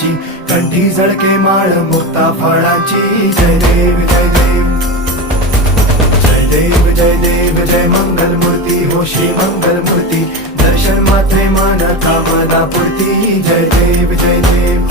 फुलाची, कंठी झळके माळ मुक्ता फळाची. जय देव जय देव जय देव जय देव जय मंगल मूर्ती हो श्री मंगल मूर्ती. दर्शन मात्रे मान कामना पूर्ती. जय देव जय देव.